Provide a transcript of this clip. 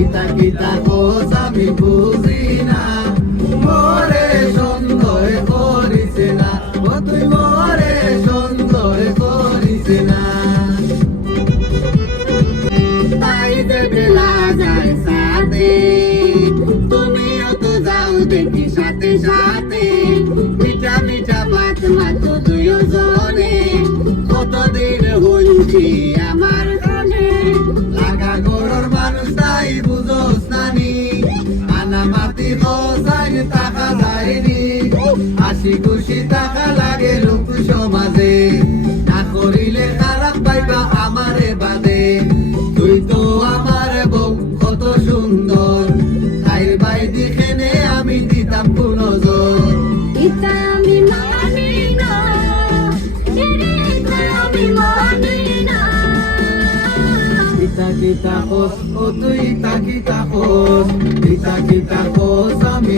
ইতা কিতা কোস আমি বুঝি না, মরে সন্দেহ করিস না, ও তুই মরে সন্দেহ করিস না। তাই যে বেলা যায় সাথে, তুমিও তো যাও দেখি সাথে সাথে, মিঠা মিঠা বাত মাতো দুইজনে, কতদিন হইছি আমার কানে, লাগা গরর মানুষ তাই বুঝোস নানি, আনা মাতি বসাই টাকা যায়নি, হাসি খুশি টাকা লাগে লোক সমাজে, না করিলে খারাপ পাইবা আমারে বাদে, তুই তো আমার বউ কত সুন্দর, খাইর বাই দিখেনে আমি দিতাম কোন নজর। ইতা আমি মানি না, ইতা আমি মানি না। ইতা কিতা কোস ও তুই ইতা কিতা কোস, ইতা কিতা কোস আমি